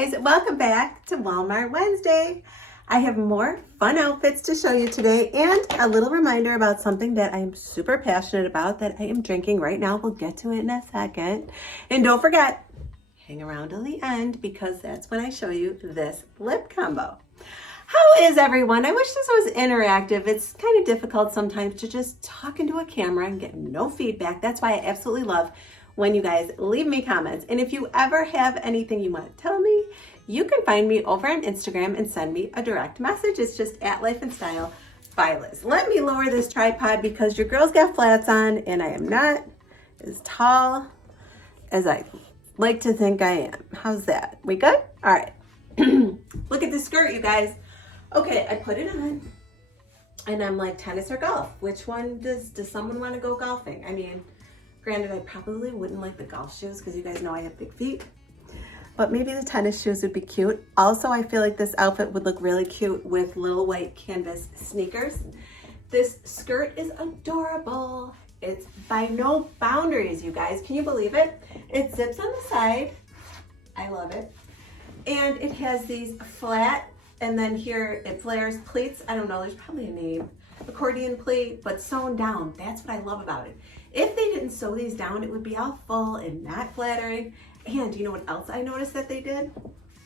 guys, welcome back to Walmart Wednesday. I have more fun outfits to show you today and a little reminder about something that I am super passionate about that I am drinking right now. We'll get to it in a second. And don't forget, hang around till the end because that's when I show you this lip combo. How is everyone? I wish this was interactive. It's kind of difficult sometimes to just talk into a camera and get no feedback. That's why I absolutely love when you guys leave me comments. And if you ever have anything you want to tell me, you can find me over on Instagram and send me a direct message. It's just at Life and Style by Liz. Let me lower this tripod because your girl's got flats on and I am not as tall as I like to think I am. How's that? We good? All right. Look at this skirt, you guys. Okay, I put it on and I'm like, tennis or golf? Which one does someone want to go golfing? I mean, granted, I probably wouldn't like the golf shoes because you guys know I have big feet, but maybe the tennis shoes would be cute. Also, I feel like this outfit would look really cute with little white canvas sneakers. This skirt is adorable. It's by no boundaries, you guys. Can you believe it? It zips on the side. I love it. And it has these flat, and then here it flares pleats. I don't know, there's probably a name. Accordion pleat, but sewn down. That's what I love about it. If they didn't sew these down, it would be all full and not flattering. And you know what else I noticed that they did?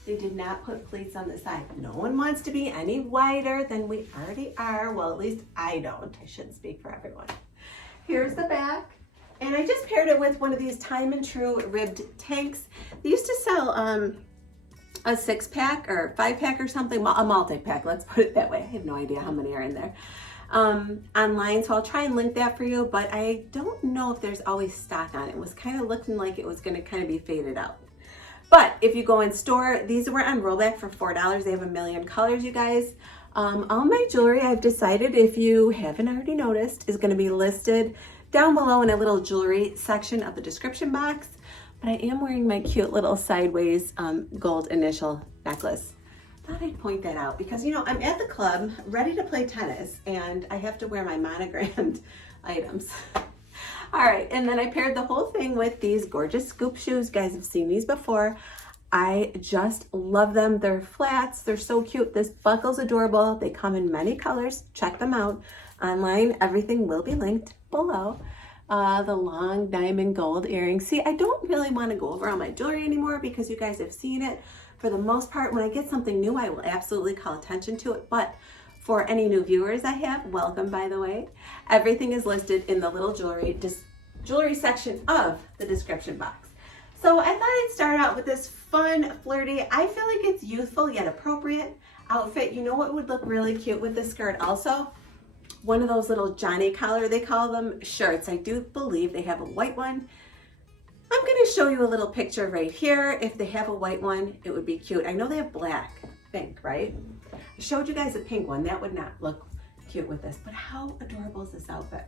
They did not put pleats on the side. No one wants to be any wider than we already are. Well, at least I don't. I shouldn't speak for everyone. Here's the back. And I just paired it with one of these Time and True ribbed tanks. They used to sell a 6-pack or 5-pack or something, a multi-pack, let's put it that way. I have no idea how many are in there. Online, so I'll try and link that for you, but I don't know if there's always stock on it. It was kind of looking like it was going to kind of be faded out. But if you go in store, these were on rollback for $4. They have a million colors, you guys. All my jewelry, I've decided, if you haven't already noticed, is going to be listed down below in a little jewelry section of the description box. But I am wearing my cute little sideways gold initial necklace. Thought I'd point that out because, you know, I'm at the club ready to play tennis and I have to wear my monogrammed items. All right, and then I paired the whole thing with these gorgeous scoop shoes. You guys have seen these before. I just love them. They're flats. They're so cute. This buckle's adorable. They come in many colors. Check them out online. Everything will be linked below. The long diamond gold earrings. See, I don't really want to go over all my jewelry anymore because you guys have seen it. For the most part, when I get something new, I will absolutely call attention to it. But for any new viewers I have, welcome, by the way. Everything is listed in the little jewelry section of the description box. So I thought I'd start out with this fun, flirty, I feel like it's youthful yet appropriate outfit. You know what would look really cute with this skirt also? One of those little Johnny collar, they call them, shirts. I do believe they have a white one. I'm going to show you a little picture right here. If they have a white one, it would be cute. I know they have black, pink, right? I showed you guys a pink one. That would not look cute with this, but how adorable is this outfit?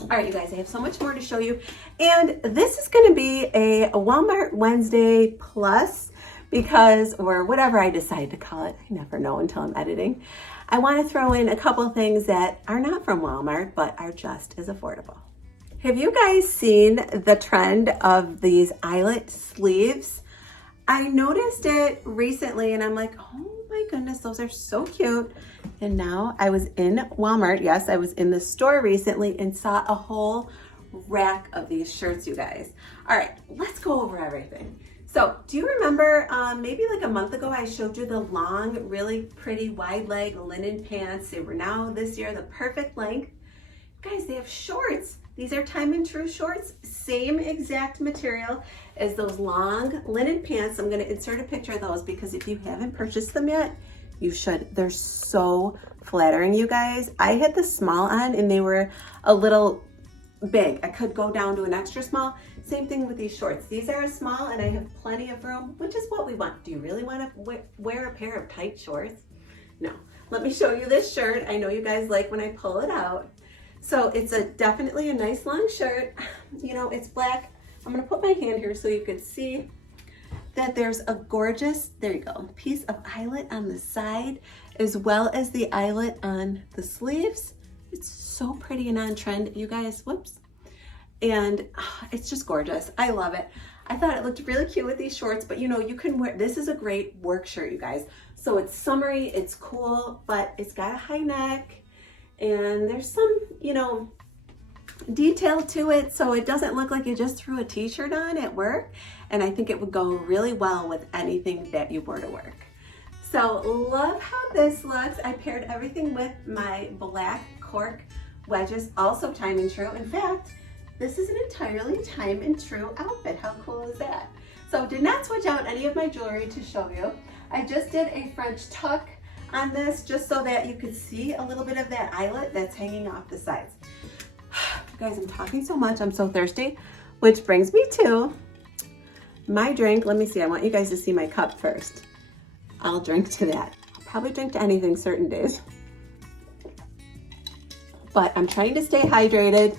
All right, you guys, I have so much more to show you. And this is going to be a Walmart Wednesday plus because, or whatever I decide to call it. I never know until I'm editing. I want to throw in a couple things that are not from Walmart, but are just as affordable. Have you guys seen the trend of these eyelet sleeves? I noticed it recently and I'm like, oh my goodness, those are so cute. And now I was in Walmart. Yes, I was in the store recently and saw a whole rack of these shirts, you guys. All right, let's go over everything. So do you remember maybe like a month ago, I showed you the long, really pretty wide leg linen pants. They were now this year the perfect length. Guys, they have shorts. These are Time and True shorts, same exact material as those long linen pants. I'm going to insert a picture of those because if you haven't purchased them yet, you should. They're so flattering, you guys. I had the small on and they were a little big. I could go down to an extra small. Same thing with these shorts. These are a small and I have plenty of room, which is what we want. Do you really want to wear a pair of tight shorts? No. Let me show you this shirt. I know you guys like when I pull it out. So it's definitely a nice long shirt. You know, it's black. I'm going to put my hand here so you can see that there's a gorgeous, there you go, piece of eyelet on the side as well as the eyelet on the sleeves. It's so pretty and on trend, you guys. Whoops. And it's just gorgeous. I love it. I thought it looked really cute with these shorts, but you know, you can wear, this is a great work shirt, you guys. So it's summery, it's cool, but it's got a high neck and there's some, you know, detail to it, so it doesn't look like you just threw a t-shirt on at work. And I think it would go really well with anything that you wore to work. So love how this looks. I paired everything with my black cork wedges, also time and true. In fact, this is an entirely time and true outfit. How cool is that? So did not switch out any of my jewelry to show you. I just did a French tuck on this just so that you could see a little bit of that eyelet that's hanging off the sides. You guys, I'm talking so much, I'm so thirsty, which brings me to my drink. Let me see, I want you guys to see my cup first. I'll drink to that. I'll probably drink to anything certain days. But I'm trying to stay hydrated,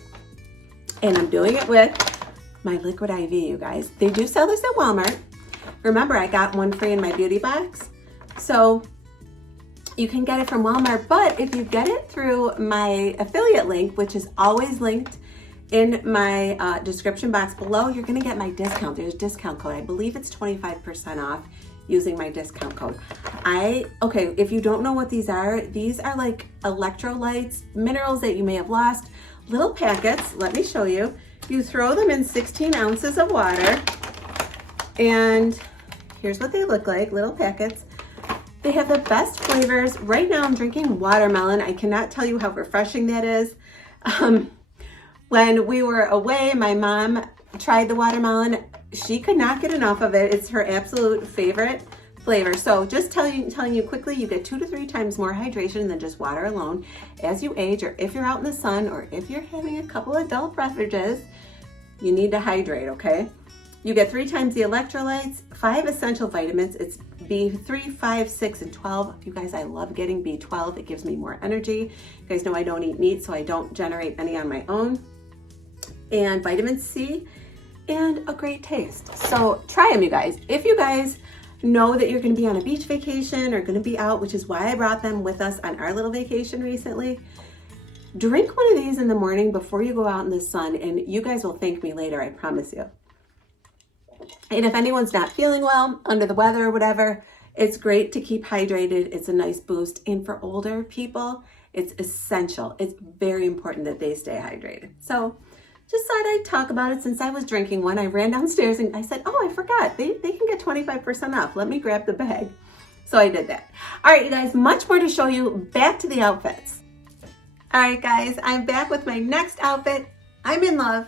and I'm doing it with my Liquid IV, you guys. They do sell this at Walmart. Remember, I got one free in my beauty box. So you can get it from Walmart, but if you get it through my affiliate link, which is always linked in my description box below, you're gonna get my discount. There's a discount code. I believe it's 25% off using my discount code. Okay, if you don't know what these are like electrolytes, minerals that you may have lost, little packets. Let me show you. You throw them in 16 ounces of water, and here's what they look like, little packets. They have the best flavors. Right now I'm drinking watermelon. I cannot tell you how refreshing that is. When we were away, my mom tried the watermelon. She could not get enough of it. It's her absolute favorite flavor. So just telling you quickly, you get 2 to 3 times more hydration than just water alone. As you age, or if you're out in the sun, or if you're having a couple of dull beverages, you need to hydrate, okay? You get 3 times the electrolytes, 5 essential vitamins. It's B3, 5, 6, and 12. You guys, I love getting B12. It gives me more energy. You guys know I don't eat meat, so I don't generate any on my own. And vitamin C, and a great taste. So try them, you guys. If you guys know that you're gonna be on a beach vacation or gonna be out, which is why I brought them with us on our little vacation recently, drink one of these in the morning before you go out in the sun, and you guys will thank me later, I promise you. And if anyone's not feeling well, under the weather or whatever, it's great to keep hydrated. It's a nice boost. And for older people, it's essential. It's very important that they stay hydrated. So just thought I'd talk about it since I was drinking one. I ran downstairs and I said, oh, I forgot. They can get 25% off. Let me grab the bag. So I did that. All right, you guys, much more to show you. Back to the outfits. All right, guys, I'm back with my next outfit. I'm in love.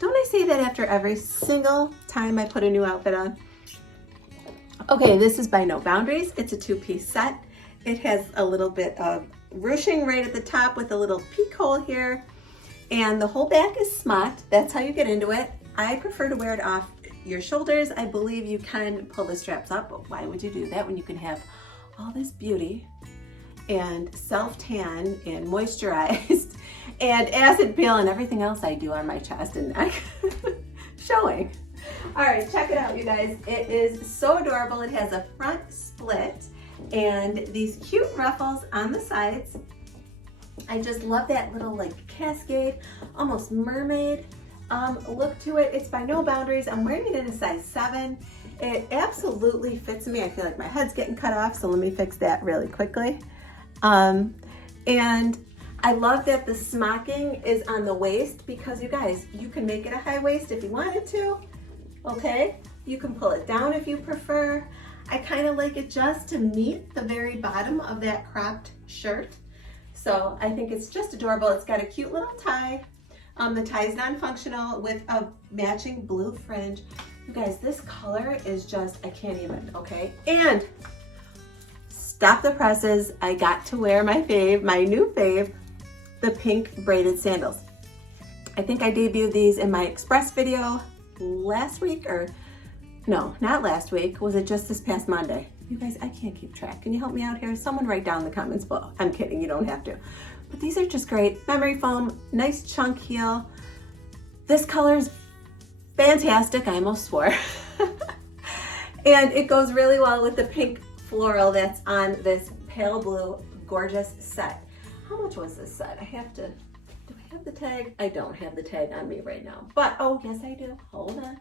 Don't I say that after every single time I put a new outfit on? Okay, this is by No Boundaries. It's a 2-piece set. It has a little bit of ruching right at the top with a little peek hole here. And the whole back is smocked. That's how you get into it. I prefer to wear it off your shoulders. I believe you can pull the straps up, but why would you do that when you can have all this beauty and self-tan and moisturized and acid peel and everything else I do on my chest and neck showing. All right, check it out, you guys. It is so adorable. It has a front split and these cute ruffles on the sides. I just love that little like cascade, almost mermaid look to it. It's by No Boundaries. I'm wearing it in a size 7. It absolutely fits me. I feel like my head's getting cut off, so let me fix that really quickly. And I love that the smocking is on the waist because you guys, you can make it a high waist if you wanted to, okay? You can pull it down if you prefer. I kind of like it just to meet the very bottom of that cropped shirt. So I think it's just adorable. It's got a cute little tie. The tie is non-functional with a matching blue fringe. You guys, this color is just, I can't even, okay? And stop the presses. I got to wear my fave, my new fave, the pink braided sandals. I think I debuted these in my Express video last week, or no, not last week. Was it just this past Monday? You guys, I can't keep track. Can you help me out here? Someone write down in the comments below. I'm kidding, you don't have to. But these are just great. Memory foam, nice chunk heel. This color is fantastic, I almost swore. And it goes really well with the pink floral that's on this pale blue gorgeous set. How much was this set? Do I have the tag? I don't have the tag on me right now. But, oh yes I do, hold on.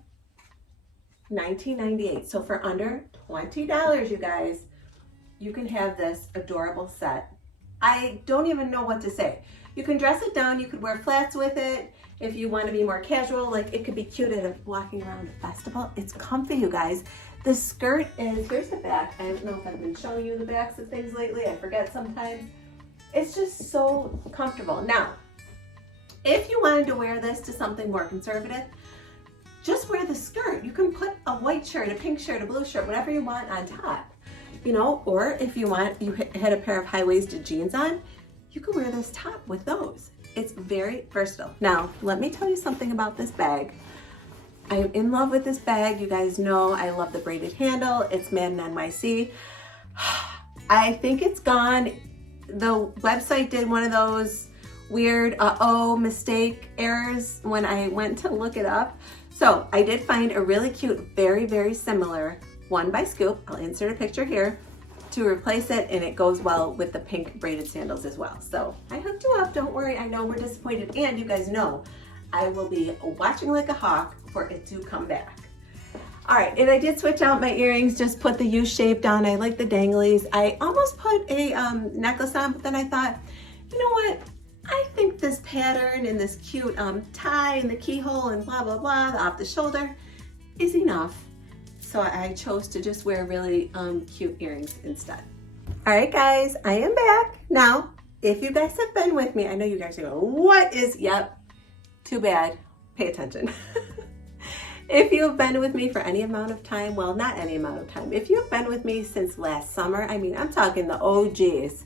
$19.98. So for under $20, you guys, you can have this adorable set. I don't even know what to say. You can dress it down. You could wear flats with it. If you want to be more casual, like it could be cute at walking around a festival. It's comfy, you guys. The skirt is, here's the back. I don't know if I've been showing you the backs of things lately. I forget sometimes. It's just so comfortable. Now, if you wanted to wear this to something more conservative, just wear the skirt. You can put a white shirt, a pink shirt, a blue shirt, whatever you want on top, you know, or if you want, you had a pair of high-waisted jeans on, you can wear this top with those. It's very versatile. Now, let me tell you something about this bag. I am in love with this bag. You guys know I love the braided handle. It's made in NYC. I think it's gone. The website did one of those weird mistake errors when I went to look it up. So I did find a really cute, very, very similar one by Scoop. I'll insert a picture here to replace it, and it goes well with the pink braided sandals as well. So I hooked you up, don't worry. I know we're disappointed, and you guys know I will be watching like a hawk for it to come back. All right, and I did switch out my earrings, just put the U-shaped on. I like the danglies. I almost put a necklace on, but then I thought, you know what? I think this pattern and this cute tie and the keyhole and blah, blah, blah, the off the shoulder is enough. So I chose to just wear really cute earrings instead. All right, guys, I am back. Now, if you guys have been with me, I know you guys are going, what is, yep, too bad, pay attention. If you have been with me for any amount of time, well, not any amount of time, if you have been with me since last summer, I mean, I'm talking the OGs,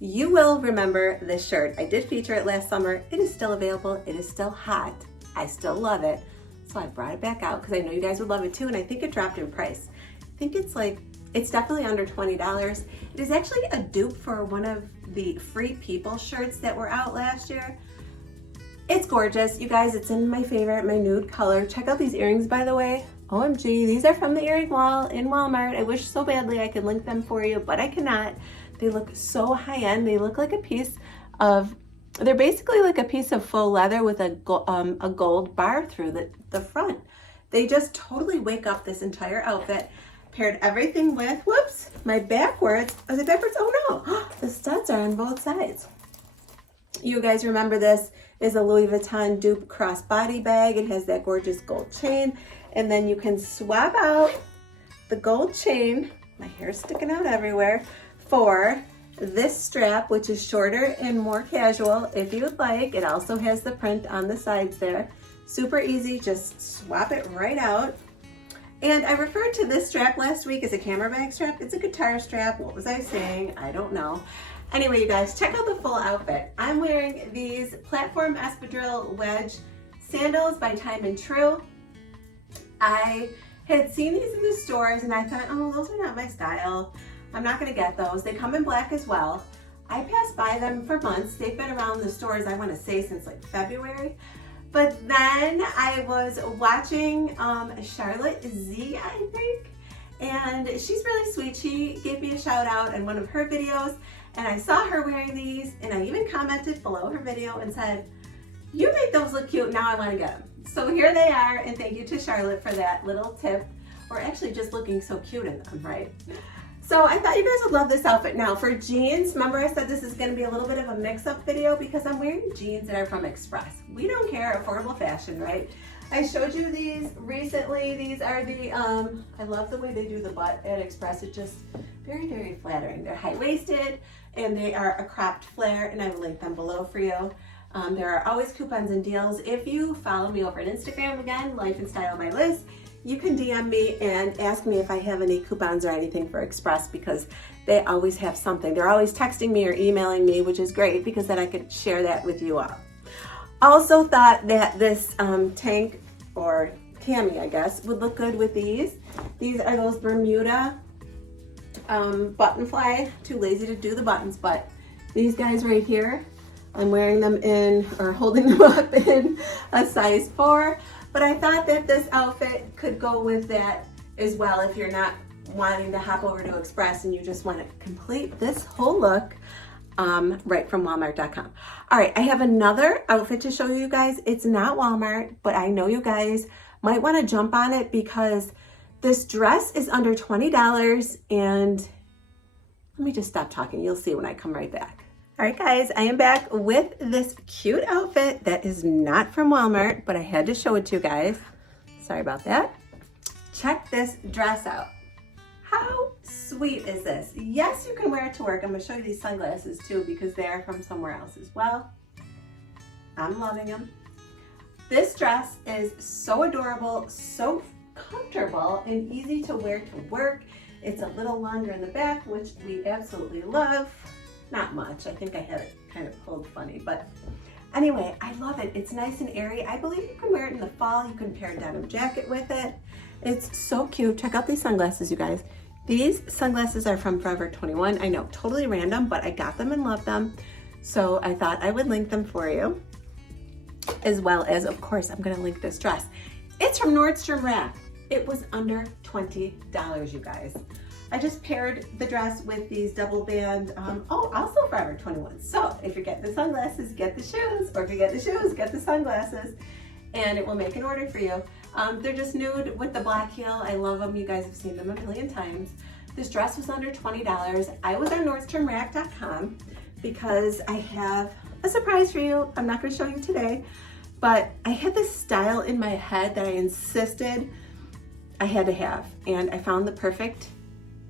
you will remember this shirt. I did feature it last summer. It is still available. It is still hot. I still love it. So I brought it back out because I know you guys would love it too, and I think it dropped in price. I think it's definitely under $20. It is actually a dupe for one of the Free People shirts that were out last year. It's gorgeous. You guys, it's in my favorite, my nude color. Check out these earrings, by the way. OMG, these are from the earring wall in Walmart. I wish so badly I could link them for you, but I cannot. They look so high-end. They look like a piece of, they're basically like a piece of faux leather with a gold bar through the front. They just totally wake up this entire outfit. Paired everything with, whoops, my backwards. Was it backwards? Oh no, the studs are on both sides. You guys remember this is a Louis Vuitton dupe crossbody bag. It has that gorgeous gold chain. And then you can swap out the gold chain, my hair's sticking out everywhere, for this strap, which is shorter and more casual if you would like. It also has the print on the sides there. Super easy, just swap it right out. And I referred to this strap last week as a camera bag strap. It's a guitar strap. What was I saying? I don't know. Anyway, you guys, check out the full outfit. I'm wearing these platform espadrille wedge sandals by Time and True. I had seen these in the stores and I thought, oh, those are not my style. I'm not gonna get those. They come in black as well. I passed by them for months. They've been around the stores, I wanna say, since like February. But then I was watching Charlotte Z, I think, and she's really sweet. She gave me a shout out in one of her videos, and I saw her wearing these, and I even commented below her video and said, you make those look cute, now I wanna get them. So here they are, and thank you to Charlotte for that little tip. We're actually just looking so cute in them, right? So I thought you guys would love this outfit. Now for jeans, remember I said this is gonna be a little bit of a mix-up video because I'm wearing jeans that are from Express. We don't care, affordable fashion, right? I showed you these recently. These are the, I love the way they do the butt at Express. It's just very, very flattering. They're high-waisted and they are a cropped flare, and I will link them below for you. There are always coupons and deals. If you follow me over on Instagram, again, Life and Style by Liz, you can DM me and ask me if I have any coupons or anything for Express because they always have something. They're always texting me or emailing me, which is great because then I could share that with you all. Also thought that this tank or cami, I guess, would look good with these. These are those Bermuda button fly. Too lazy to do the buttons, but these guys right here, I'm wearing them in, or holding them up in a size 4. But I thought that this outfit could go with that as well if you're not wanting to hop over to Express and you just want to complete this whole look right from Walmart.com. All right, I have another outfit to show you guys. It's not Walmart, but I know you guys might want to jump on it because this dress is under $20. And let me just stop talking. You'll see when I come right back. All right, guys, I am back with this cute outfit that is not from Walmart, but I had to show it to you guys. Sorry about that. Check this dress out. How sweet is this? Yes, you can wear it to work. I'm gonna show you these sunglasses too because they are from somewhere else as well. I'm loving them. This dress is so adorable, so comfortable, and easy to wear to work. It's a little longer in the back, which we absolutely love. Not much. I think I had it kind of pulled funny, but anyway, I love it. It's nice and airy. I believe you can wear it in the fall. You can pair a denim jacket with it. It's so cute. Check out these sunglasses, you guys. These sunglasses are from Forever 21. I know, totally random, but I got them and love them. So I thought I would link them for you. As well as, of course, I'm gonna link this dress. It's from Nordstrom Rack. It was under $20, you guys. I just paired the dress with these double band, also Forever 21. So if you get the sunglasses, get the shoes, or if you get the shoes, get the sunglasses, and it will make an order for you. They're just nude with the black heel. I love them. You guys have seen them a million times. This dress was under $20. I was on NordstromRack.com because I have a surprise for you. I'm not going to show you today, but I had this style in my head that I insisted I had to have, and I found the perfect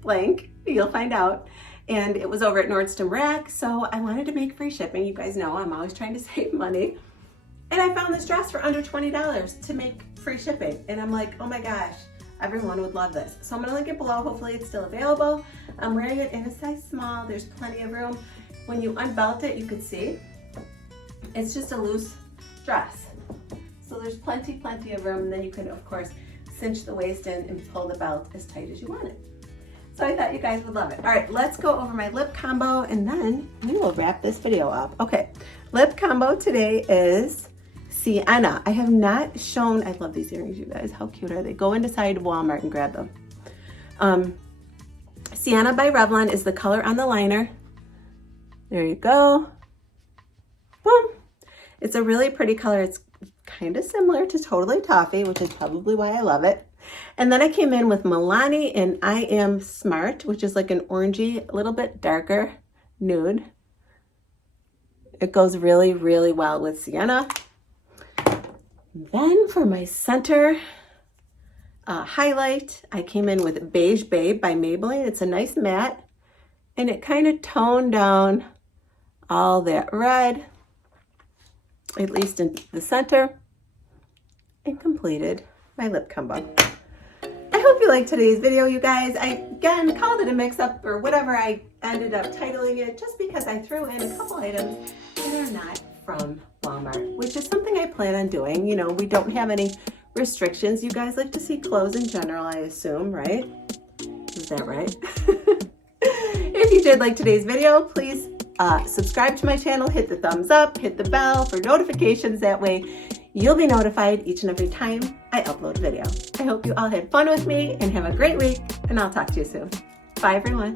blank. You'll find out. And it was over at Nordstrom Rack, so I wanted to make free shipping. You guys know I'm always trying to save money. And I found this dress for under $20 to make free shipping. And I'm like, oh my gosh, everyone would love this. So I'm gonna link it below. Hopefully it's still available. I'm wearing it in a size small. There's plenty of room. When you unbelt it, you can see it's just a loose dress. So there's plenty of room. And then you can, of course, cinch the waist in and pull the belt as tight as you want it. So I thought you guys would love it. All right, let's go over my lip combo and then we will wrap this video up. Okay, lip combo today is Sienna. I have not shown, I love these earrings, you guys. How cute are they? Go inside Walmart and grab them. Sienna by Revlon is the color on the liner. There you go. Boom. It's a really pretty color. It's kind of similar to Totally Toffee, which is probably why I love it. And then I came in with Milani and I Am Smart, which is like an orangey, a little bit darker nude. It goes really, really well with Sienna. Then for my center highlight, I came in with Beige Babe by Maybelline. It's a nice matte, and it kind of toned down all that red, at least in the center, and completed my lip combo. I hope you liked today's video, you guys. I, again, called it a mix-up or whatever I ended up titling it, just because I threw in a couple items that are not from Walmart, which is something I plan on doing. You know, we don't have any restrictions. You guys like to see clothes in general, I assume, right? Is that right? If you did like today's video, please subscribe to my channel, hit the thumbs up, hit the bell for notifications. That way you'll be notified each and every time I upload a video. I hope you all had fun with me and have a great week, and I'll talk to you soon. Bye, everyone.